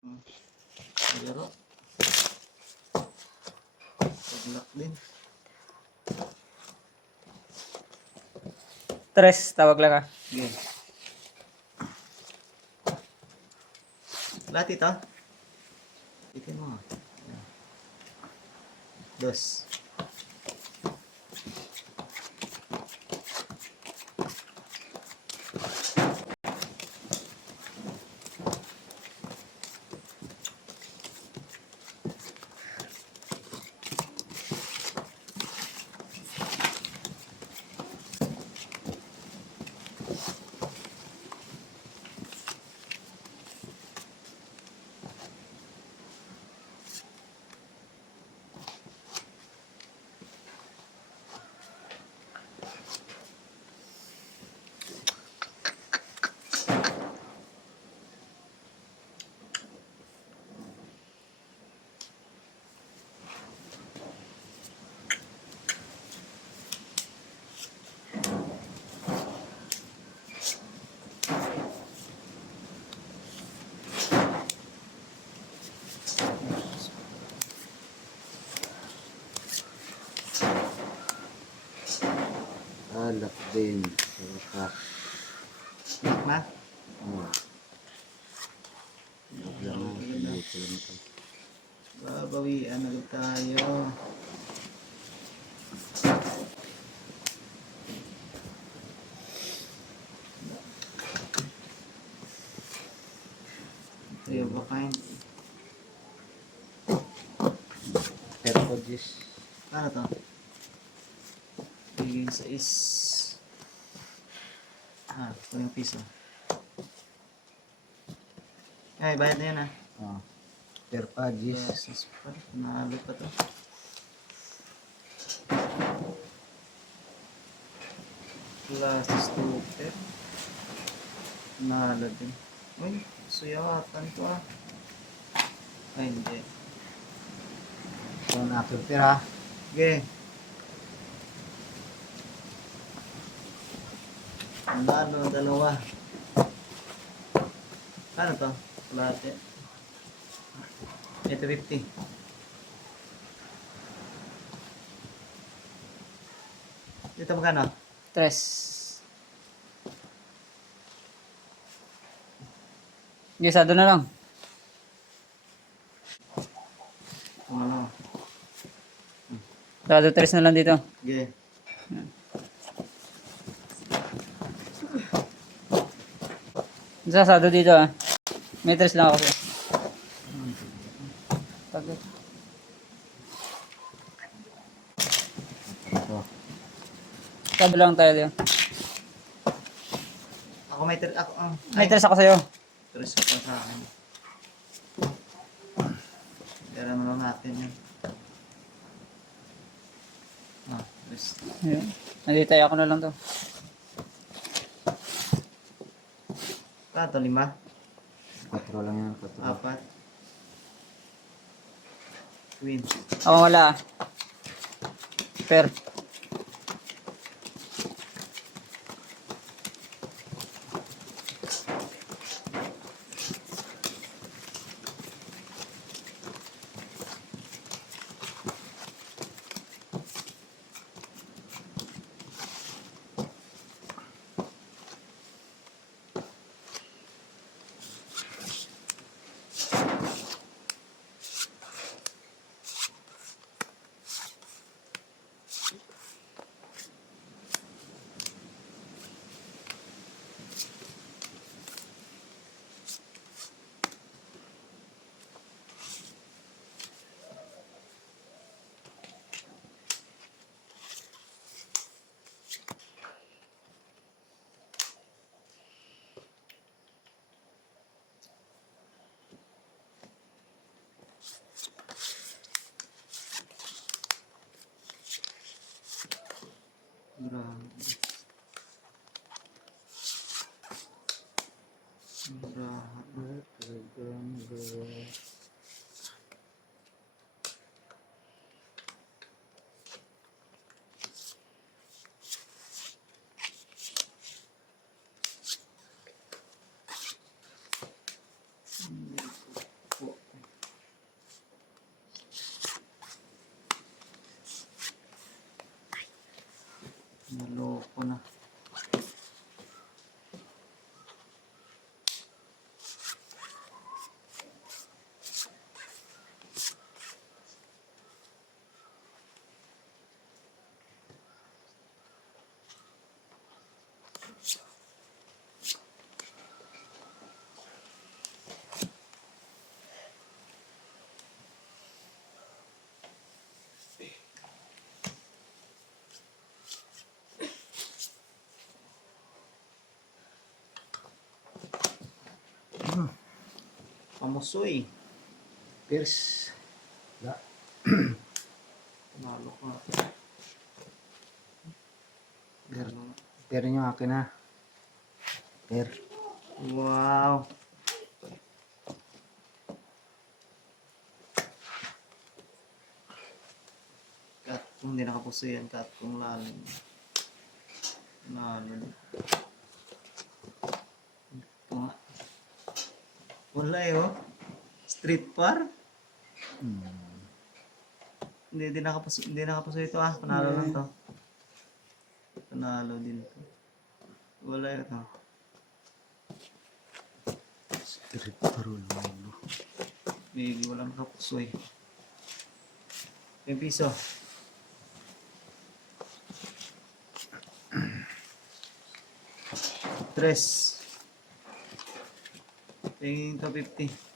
Laro. Paglak din. Tres, tawag lang ah. Sige. Lahat ito? Itin mo. Ayan. Dos. Alak din. Sarap. Black na? Oh. Lang na. Dito lang ito. Babawian agad tayo. Tayo ba kain? Pero Diyos. Ano to? Bigyan sa is... ito yung piso. Ay, bayad na yan ah. Oh. Pero Diyos. Jesus pa. Nalo pa to. Plus stupid. Nalo din. Uy, suyawatan to ah. Ay, hindi. So, nakapira. Okay. Nalo, dalawa. Ano to? Kulate. Ito 50. Dito magkano? Tres. Sige, sado na lang. Ano? Sado tres na lang dito. Okay. Isa, sado dito ah. May tres lang ako. Pagod. Ito. Sado lang tayo dito. Ako may ako May tres ako sa'yo. tres pa sa akin. Pero naman natin yun. Tres. Ayun. Nandito ako na lang to. Ito, 5. 4 lang yan. 4. 4. Queen. Ako wala ah. Fair. Grabe. Grabe. Kamusoy. Pierce. La. Panalo ka. Per. Per nyo akin na. Per. Wow. Kat, kung hindi nakapuso yan, kat, kung lalim. Lalim. Ito nga. Wala eh, oh. Street par? Hindi nakapuso ito ah. Panalo lang to. Panalo din to. Wala ito. Street parulolo. Bigay walang kapuso eh. 10 piso. Tres. Tingin ka 50.